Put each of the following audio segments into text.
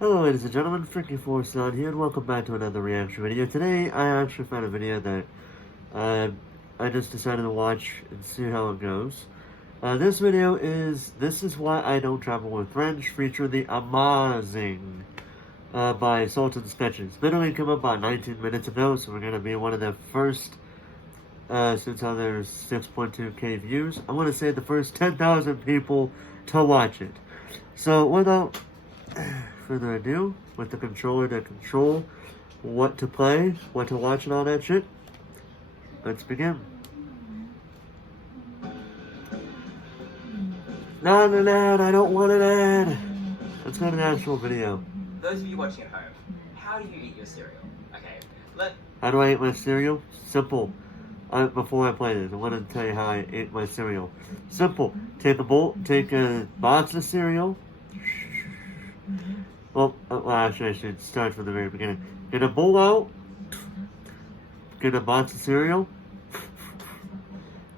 Hello ladies and gentlemen, Sultan here and welcome back to another reaction video. Today I actually found a video that I just decided to watch and see how it goes. This is Why I Don't Travel with Friends, featuring the AMazzing by Sultan Sketches. Literally came up about 19 minutes ago, so we're going to be one of the first, since there's 6.2k views, I'm going to say the first 10,000 people to watch it. So without further ado, with the controller to control what to play, what to watch, and all that shit, let's begin. Not an ad, I don't want an ad. Let's go to the actual video. Those of you watching at home, how do you eat your cereal? Okay, how do I eat my cereal? Simple. Before I play this, I want to tell you how I ate my cereal. Simple. Take a box of cereal. Well, actually, I should start from the very beginning. Get a bowl out. Get a box of cereal.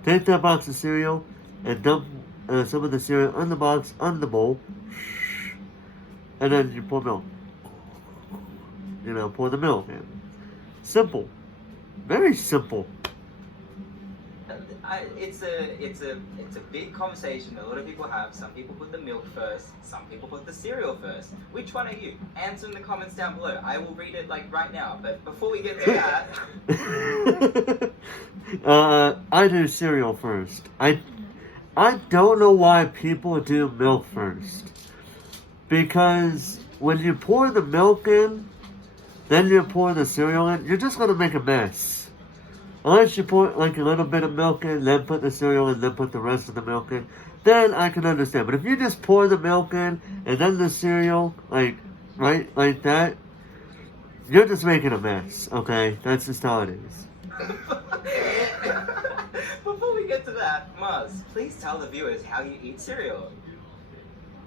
Take that box of cereal and dump some of the cereal in the box on the bowl. And then you pour milk. Pour the milk in. Simple. Very simple. it's a big conversation a lot of people have. Some people put the milk first, some people put the cereal first. Which one are you? Answer in the comments down below. I will read it right now, but before we get to that... I do cereal first. I don't know why people do milk first. Because when you pour the milk in, then you pour the cereal in, you're just going to make a mess. Unless you pour a little bit of milk in, then put the cereal in, then put the rest of the milk in, then I can understand. But if you just pour the milk in, and then the cereal, like that, you're just making a mess, okay? That's just how it is. Before we get to that, Maz, please tell the viewers how you eat cereal.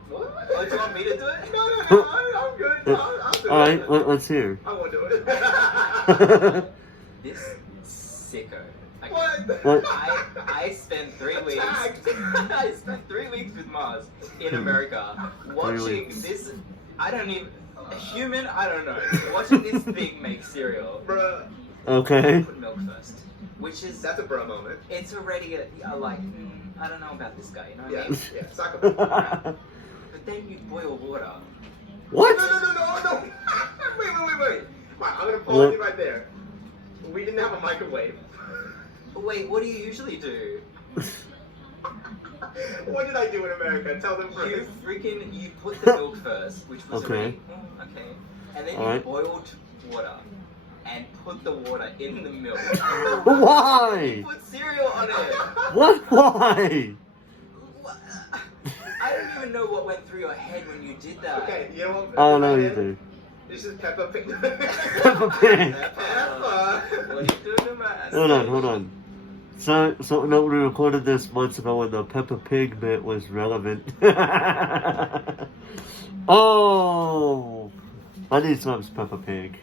What? Oh, do you want me to do it? No, I'm good. I'll do it. Alright, let's hear. I won't do it. This sicko. What? I spent 3 weeks. I spent 3 weeks with Maz in America watching this. I don't even. A human? I don't know. Watching this thing make cereal. Bruh. Okay. Put milk first. Which is. That's a bruh moment. It's already I don't know about this guy, you know what I mean? Yeah, suck him. But then you boil water. What? No. Wait. I'm gonna pause you right there. We didn't have a microwave. Wait, what do you usually do? What did I do in America? Tell them first. You put the milk first, which was okay. Already, okay. And then you boiled water and put the water in the milk. Why? You put cereal on it. What? Why? I don't even know what went through your head when you did that. Okay, you know what? I don't know either. This is Peppa Pig. Peppa Pig. Peppa. What are you doing, man? Hold on. So no, we recorded this months ago when the Peppa Pig bit was relevant. Oh, my niece loves Peppa Pig.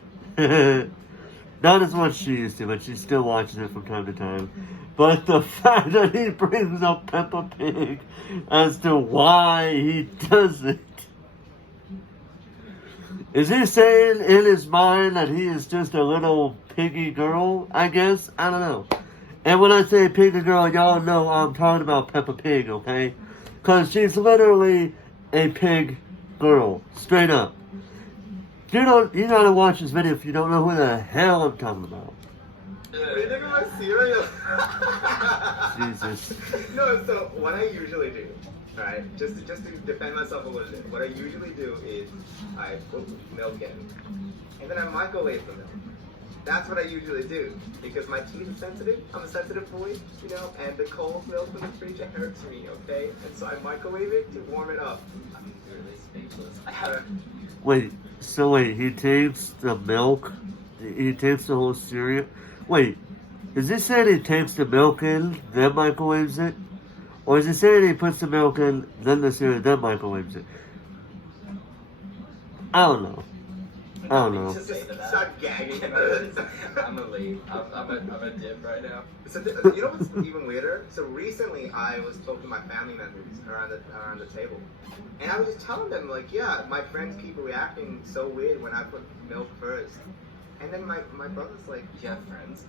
Not as much as she used to, but she's still watching it from time to time. But the fact that he brings up Peppa Pig as to why he does it. Is he saying in his mind that he is just a little piggy girl, I guess? I don't know. And when I say piggy girl, y'all know I'm talking about Peppa Pig, okay? Because she's literally a pig girl, straight up. You gotta watch this video if you don't know who the hell I'm talking about. Look at my cereal. Jesus. No, so what I usually do, alright, just to defend myself a little bit, what I usually do is I put milk in, and then I microwave the milk. That's what I usually do, because my teeth are sensitive. I'm a sensitive boy, and the cold milk from the fridge hurts me, okay? And so I microwave it to warm it up. I'm really speechless. I haven't. Wait, he takes the milk, he takes the whole cereal. Wait, is he saying he takes the milk in, then microwaves it? Or is he saying he puts the milk in, then the cereal, then microwaves it? I don't know. don't know. To say to that. Start gagging. I'm gonna leave. I'm a dip right now. So you know what's even weirder? So recently I was talking to my family members around the table, and I was just telling them like, yeah, my friends keep reacting so weird when I put milk first, and then my brother's like, You have friends?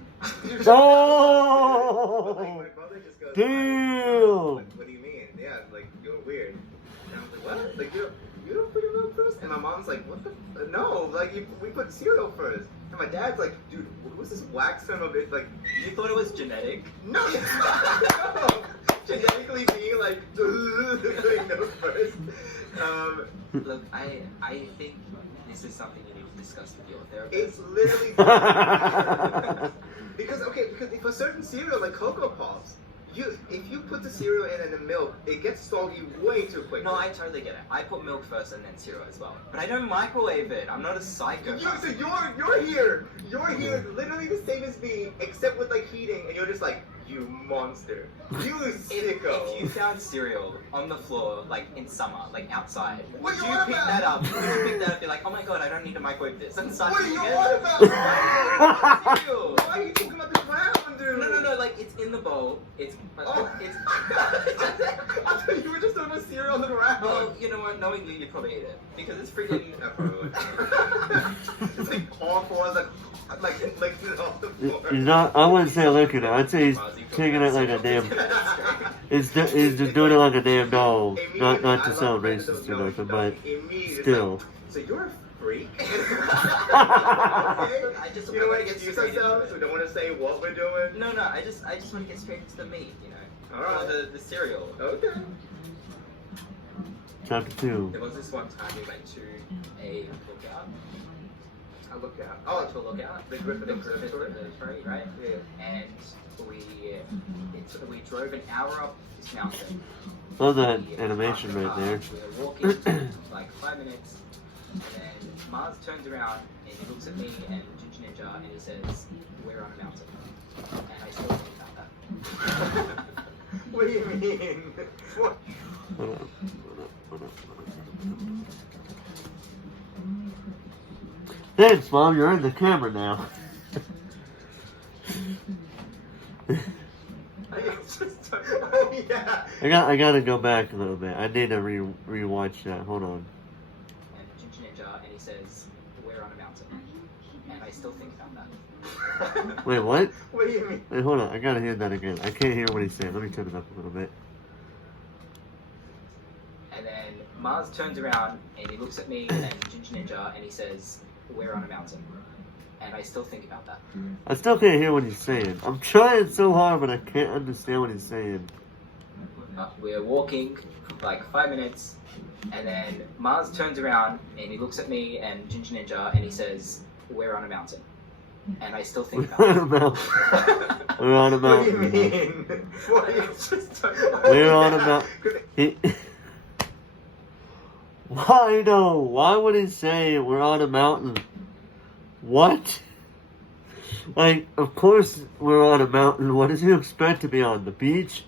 Oh! Like, my brother just goes, Damn! like, what do you mean? Yeah, like you're weird. And I was like, what? Like you don't put your milk first? And my mom's like, what the? No, like we put cereal first. And my dad's like, dude, who's this wax son of a bitch? Like, You thought it was genetic? no, it's not. No. Genetically being like, doing milk first. Look, I think this is something you need to discuss with your therapist. It's literally because for certain cereal like Cocoa Pops, if you put the cereal in and the milk, it gets soggy way too quickly. No, I totally get it. I put milk first and then cereal as well. But I don't microwave it. I'm not a psycho. So you're here literally the same as me, except with like heating, and you're just like, you monster, you sicko. If you found cereal on the floor, like in summer, like outside, What would you you on pick about? that up? Would you pick that up? Be like, oh my god, I don't need to microwave this. And start What are eating you it. on about? Cereal. Why are you talking about the ground, dude? No, like it's in the bowl. It's Oh. it's. I thought you were just throwing a cereal on the ground. Well, you know what? Knowing you, you'd probably eat it because it's freaking. Yeah, probably. It's like all fours, like licking it off the floor. He's not, I wouldn't say licking it. I'd say he's taking it like a damn. He's just doing it like a damn dog. Not to sound racist or nothing, but still. So you're a freak. Okay. I just You know what? want to get Excuse straight into ourselves. it. We don't want to say what we're doing. No, I just want to get straight into the meat, you know. All right. Or the cereal. Okay. Chapter 2. There was this one time we went to a lookout. I look out. Oh, to a lookout. The Griffin The Observatory. Observatory, right? Yeah. And we drove an hour up this mountain. Love that We animation parked the right car, there. We were walking like 5 minutes, and then Mars turns around and he looks at me and Ginger Ninja and he says, "We're on a mountain." And I still think about that. What do you mean? What? Hold on. Thanks, Mom. You're in the camera now. Oh yeah. I gotta go back a little bit. I need to rewatch that. Hold on. And Ginger Ninja and he says, "We're on a mountain." And I still think about that. Wait, what? What do you mean? Wait, hold on. I gotta hear that again. I can't hear what he's saying. Let me turn it up a little bit. And then Mars turns around and he looks at me and Ginger Ninja and he says, "We're on a mountain." And I still think about that. I still can't hear what he's saying. I'm trying so hard, but I can't understand what he's saying. We're walking for like 5 minutes, and then Mars turns around and he looks at me and Ginger Ninja and he says, "We're on a mountain." And I still think We're on about a mountain. We're on a What do you mountain. mean? What are you just We're on a mountain. Why though? Why would he say we're on a mountain? What? Like, of course we're on a mountain. What does he expect to be on? The beach?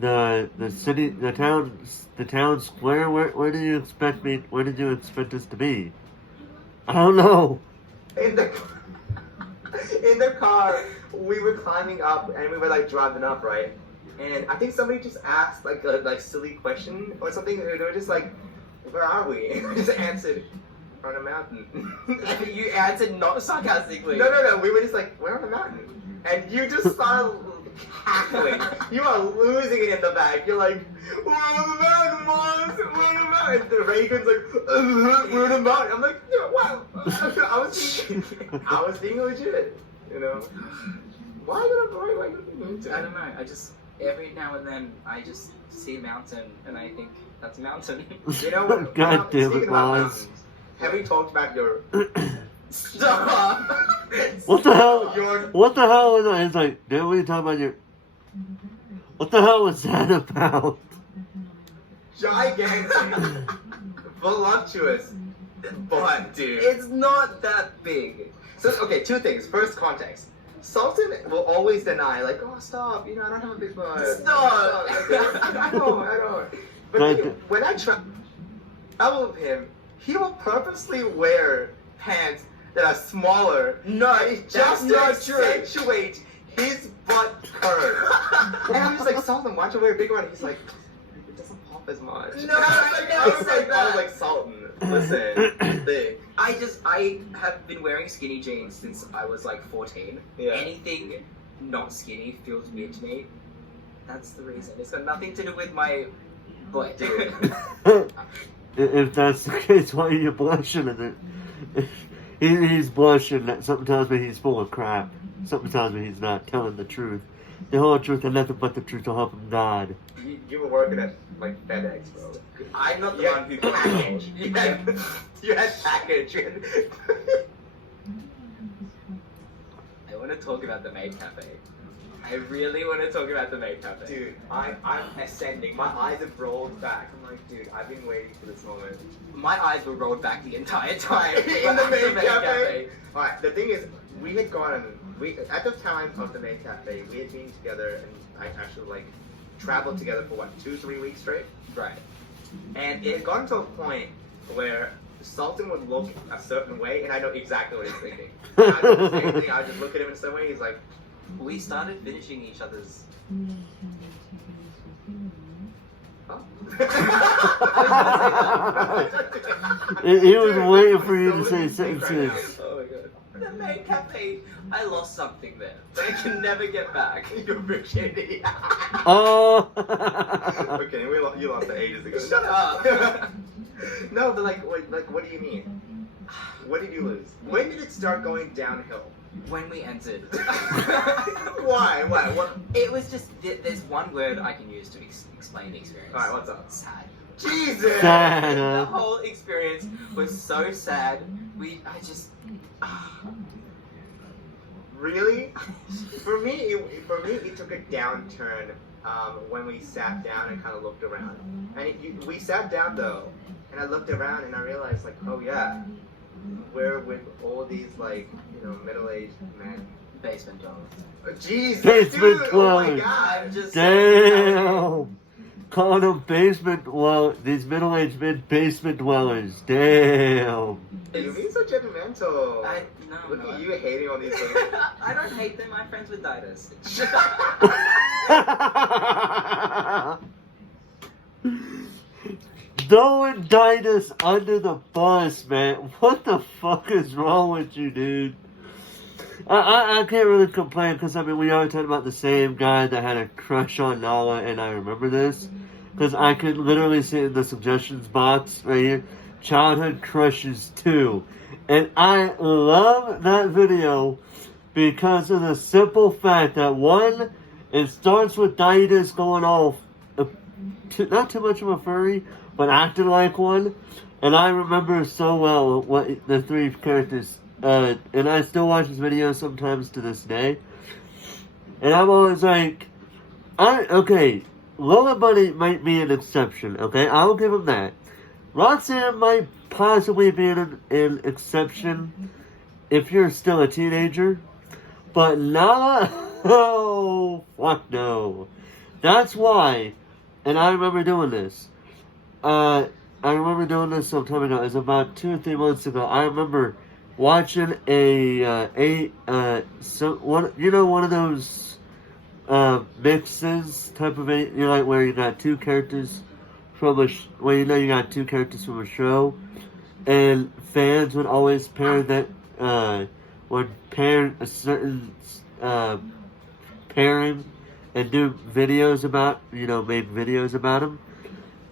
The city, the town square? Where do you expect me? Where did you expect us to be? I don't know. In the car, we were climbing up and we were like driving up, right? And I think somebody just asked like a silly question or something. They were just like, "Where are we?" And we just answered, "We're on a mountain." You answered not sarcastically. No. We were just like, "We're on a mountain," and you just started cackling. You are losing it in the back. You're like, "We're on the mountain, Mons. We're on the mountain." And the Reagan's like, "We're on the mountain." I'm like, "Yeah, wow." I was being legit, you know. Why you be mean to me? I don't know. I just, every now and then, I just see a mountain and I think, that's a mountain. You know what? God damn it, Speaking about Mons. mountains, have we talked about your? Stop! What the hell? Your What the hell was that? He's like, didn't we talk about your... What the hell was that about? gigantic, voluptuous butt, dude. It's not that big. So, okay, two things. First, context. Sultan will always deny, like, "Oh, stop, you know, I don't have a big butt." Stop. I know. But Right. when I travel with him, he will purposely wear pants that are smaller. No, and that's just not to true. accentuate his butt curve. And I'm just like, Sultan, why'd you wear a bigger one? He's like, it doesn't pop as much. No, I never said I was that. like, Sultan, listen, thick. I have been wearing skinny jeans since I was like 14. Yeah. Anything not skinny feels weird to me. That's the reason. It's got nothing to do with my butt. If that's the case, why are you blushing at it? He's blushing. That something tells me he's full of crap. Something tells me he's not telling the truth. The whole truth and nothing but the truth will help him God. You were working at like FedEx, bro. I'm not the You one had who package. You had package. I want to talk about the maid cafe. I really want to talk about the maid cafe. Dude, I'm ascending. My eyes have rolled back. I'm like, dude, I've been waiting for this moment. My eyes were rolled back the entire time. In the maid cafe. Alright, the thing is, we had gone, at the time of the maid cafe, we had been together and I actually like traveled together for what, 2-3 weeks straight? Right. And it had gotten to a point where Sultan would look a certain way and I know exactly what he's thinking. I do the same thing, I would just look at him in some way, he's like, We started finishing each other's. oh. He was waiting for you to say sentences. Oh my god. The maid cafe. I lost something there. I can never get back. Your virginity. Oh. Okay, you lost it ages ago. Shut up. No, but like, what do you mean? What did you lose? When did it start going downhill? When we entered. Why? What? It was just, there's one word I can use to explain the experience. Alright, what's up? Sad. Jesus! Sad. The whole experience was so sad. Really? For me, it took a downturn when we sat down and kind of looked around. And we sat down though, and I looked around and I realized like, oh yeah, we're with all these like, middle-aged men. Basement dwellers. Jesus, Basement dude! Oh my dwellers. god! I'm just Damn. Calling them basement these middle-aged men basement dwellers. Damn. You're being so judgmental. No, Look no. at you hating on these things. I don't hate them. My friends with Didas. Don't indict us under the bus, man. What the fuck is wrong with you, dude? I can't really complain because, we are talking about the same guy that had a crush on Nala, and I remember this. Because I could literally see in the suggestions box right here, childhood crushes 2. And I love that video because of the simple fact that, one, it starts with Didas going off, not too much of a furry, but acting like one. And I remember so well what the 3 characters, and I still watch this video sometimes to this day. And I'm always like, okay, Lola Bunny might be an exception, okay? I'll give him that. Roxanne might possibly be an exception if you're still a teenager. But Nala, oh, fuck no. That's why, and I remember doing this. I remember doing this some time ago. It was about 2 or 3 months ago. I remember watching one of those mixes type of like where you got 2 characters from you got 2 characters from a show, and fans would always pair that would pair a certain pairing and do videos about make videos about them.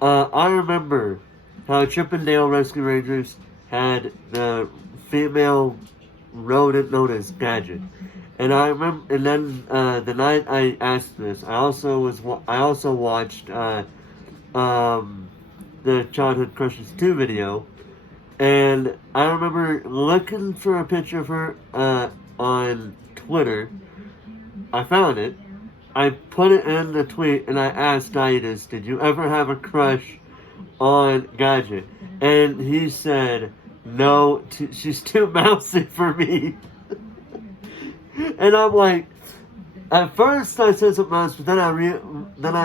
I remember how Chippendale Rescue Rangers had the female rodent known as Gadget. And I remember, and then the night I asked this, I also watched the Childhood Crushes 2 video, and I remember looking for a picture of her on Twitter. I found it. I put it in the tweet, and I asked Didas, "Did you ever have a crush on Gadget?" And he said, "No, she's too mousy for me." And I'm like, at first I said something else, but then I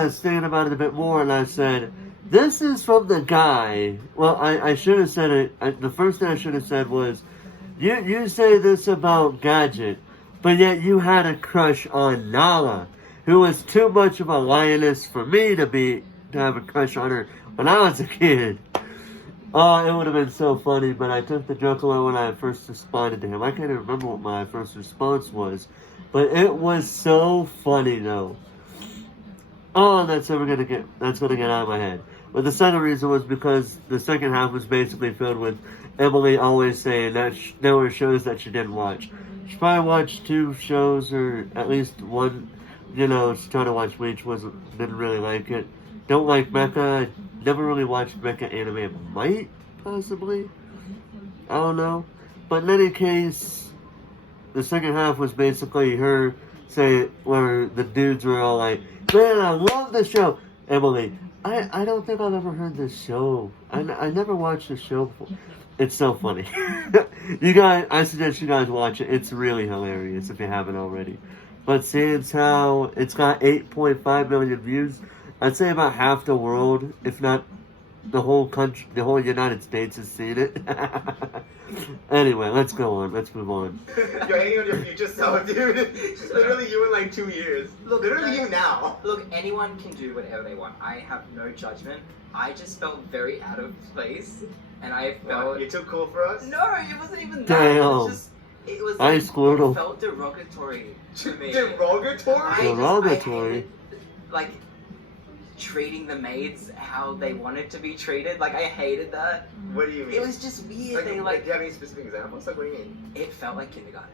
was thinking about it a bit more, and I said, This is from the guy. Well, I should have said it. The first thing I should have said was, you say this about Gadget, but yet you had a crush on Nala, who was too much of a lioness for me to have a crush on her when I was a kid. Oh, it would have been so funny, but I took the joke away when I first responded to him. I can't even remember what my first response was, but it was so funny though. Oh, that's gonna get out of my head. But the second reason was because the second half was basically filled with Emily always saying that there were shows that she didn't watch. She probably watched 2 shows, or at least one. You know, she tried to watch Bleach, didn't really like it. Don't like Mecha. Never really watched Mecha anime. Might, possibly. I don't know. But in any case, the second half was basically her saying, where the dudes were all like, man, I love the show. Emily, I don't think I've ever heard this show. I never watched this show before. It's so funny. I suggest you guys watch it. It's really hilarious if you haven't already. But seeing how it's got 8.5 million views, I'd say about half the world, if not the whole country, the whole United States has seen it. Anyway, let's go on. Let's move on. You're hanging on your future self, dude. It's literally you in like 2 years. Look, literally you now. Look, anyone can do whatever they want. I have no judgment. I just felt very out of place, and I felt... You're too cool for us? No, it wasn't even that. Damn. It was just... It was I like, Squirtle. it felt derogatory to me. Derogatory? I Derogatory? hated, like, treating the maids how they wanted to be treated. Like, I hated that. What do you mean? It was just weird. do you have any specific examples? Like, what do you mean? It felt like kindergarten.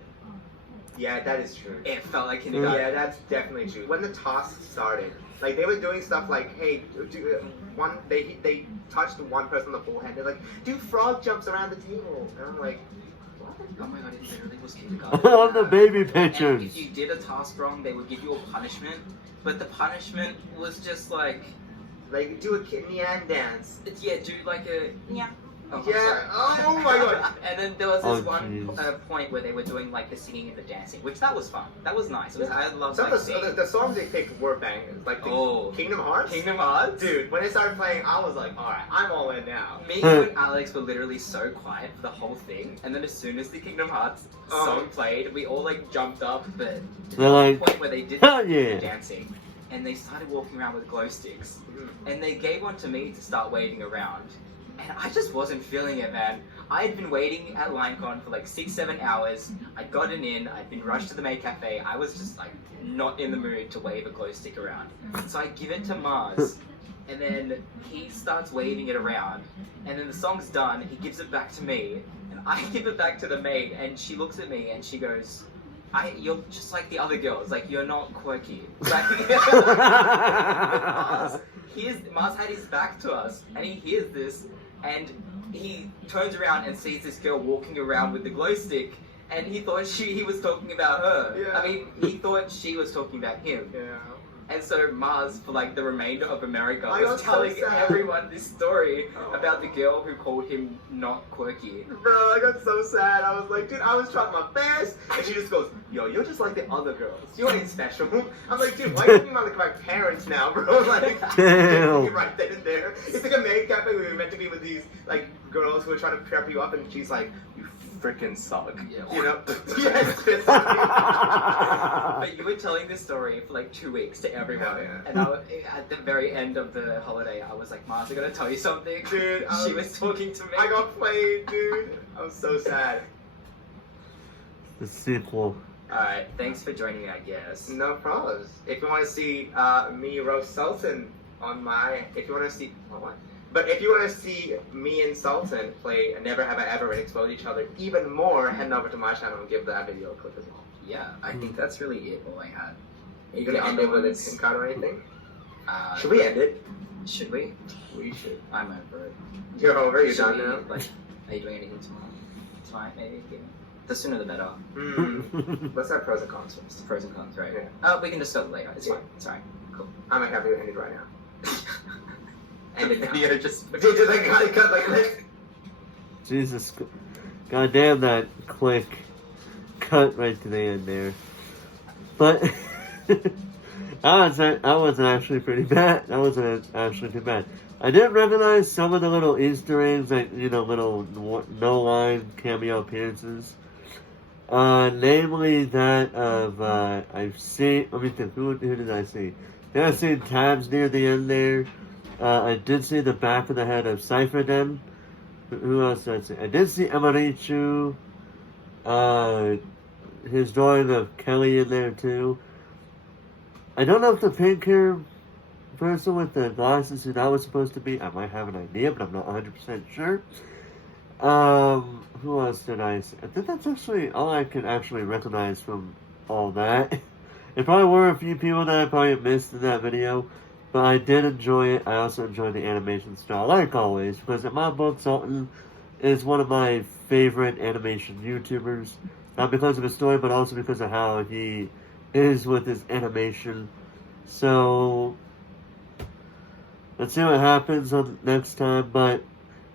Yeah, that is true. It felt like kindergarten. Yeah, that's definitely true. When the toss started, like they were doing stuff like, hey, they touched one person on the forehead. They're like, do frog jumps around the table, and I'm like, what? Oh my god, it literally was kindergarten. I love the baby And pictures. if you did a task wrong, they would give you a punishment. But the punishment was just like, do a Nyan dance. do like a yeah. Oh, Yeah. I'm Oh my god. And then there was this one jeez. point where they were doing like the singing and the dancing, which that was fun. That was nice. I loved Some like, of the songs they picked were bangers. Like Kingdom Hearts. Kingdom Hearts. Dude, when they started playing, I was like, alright, I'm all in now. Me and Alex were literally so quiet for the whole thing, and then as soon as the Kingdom Hearts song played, we all like jumped up. But They're like, the point where they did hell yeah. dancing, and they started walking around with glow sticks, and they gave one to me to start waving around, and I just wasn't feeling it, man. I had been waiting at LineCon for like 6-7 hours. I'd gotten in, I'd been rushed to the maid cafe. I was just like not in the mood to wave a glow stick around. So I give it to Mars, and then he starts waving it around, and then the song's done, he gives it back to me, and I give it back to the maid, and she looks at me and she goes, you're just like the other girls, like you're not quirky. Like, Mars had his back to us, and he hears this, and he turns around and sees this girl walking around with the glow stick, and he thought he was talking about her. Yeah. I mean, he thought she was talking about him. Yeah. And so Mars, for like the remainder of America, I was got so telling sad. everyone this story Oh. about the girl who called him not quirky. Bro, I got so sad. I was like, dude, I was trying my best. And she just goes, yo, you're just like the other girls. You ain't special. I'm like, dude, why are you thinking about like my parents now, bro? Like, Damn. right then and there. It's like a maid cafe where we were meant to be with these like girls who are trying to prep you up, and she's like, you freaking suck. Yeah. You know? Yes. But you were telling this story for like 2 weeks to everyone, Yeah. and at the very end of the holiday, I was like, Mars, I gotta tell you something. Dude, She was talking to me. I got played, dude. I was so sad. The sequel. Alright, thanks for joining me, I guess. No problems. If you want to see me roast Sultan on my, if you want to see, oh, what? But if you want to see me and Sultan play Never Have I Ever and expose each other even more, head over to my channel and give that video a click as well. Yeah, I think that's really it, all I had. Are you gonna end it with a Tim card or anything? Should we end it? Should we? We should. I'm over it. You're over. You're Should done we, now. Like, are you doing anything tomorrow? Tonight, maybe? Yeah. The sooner the better. Let's have pros and cons first. Pros and cons, right? Yeah. We can discuss it later. It's fine. It's alright. Cool. I might have to end it right now. End it now. Video just. Dude, I cut like this. Jesus. God damn that quick cut right to the end there. But that wasn't actually pretty bad. That wasn't actually too bad. I did recognize some of the little Easter eggs, like, you know, little no-line cameo appearances. Namely that of, I've seen, let me think, who did I see? Yeah, I've seen tabs near the end there. I did see the back of the head of Cypher Den. Who else did I see? I did see Amarichu. His drawing of Kelly in there too. I don't know if the pink hair person with the glasses who that was supposed to be. I might have an idea, but I'm not 100% sure. Who else did I see? I think that's actually all I can actually recognize from all that. There probably were a few people that I probably missed in that video, but I did enjoy it. I also enjoyed the animation style, like always, because in my book, Sultan is one of my favorite animation YouTubers. Not because of his story, but also because of how he is with his animation. So, let's see what happens on next time, but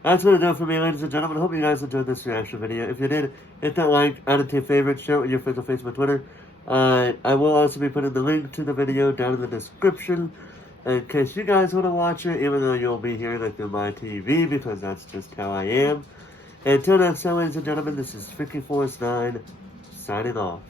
that's going to do it for me, ladies and gentlemen. I hope you guys enjoyed this reaction video. If you did, hit that like, add it to your favorites, share it with your friends on Facebook, Twitter. I will also be putting the link to the video down in the description in case you guys want to watch it, even though you'll be hearing it through my TV, because that's just how I am. Until next time, ladies and gentlemen, this is Freaky Force 9, signing off.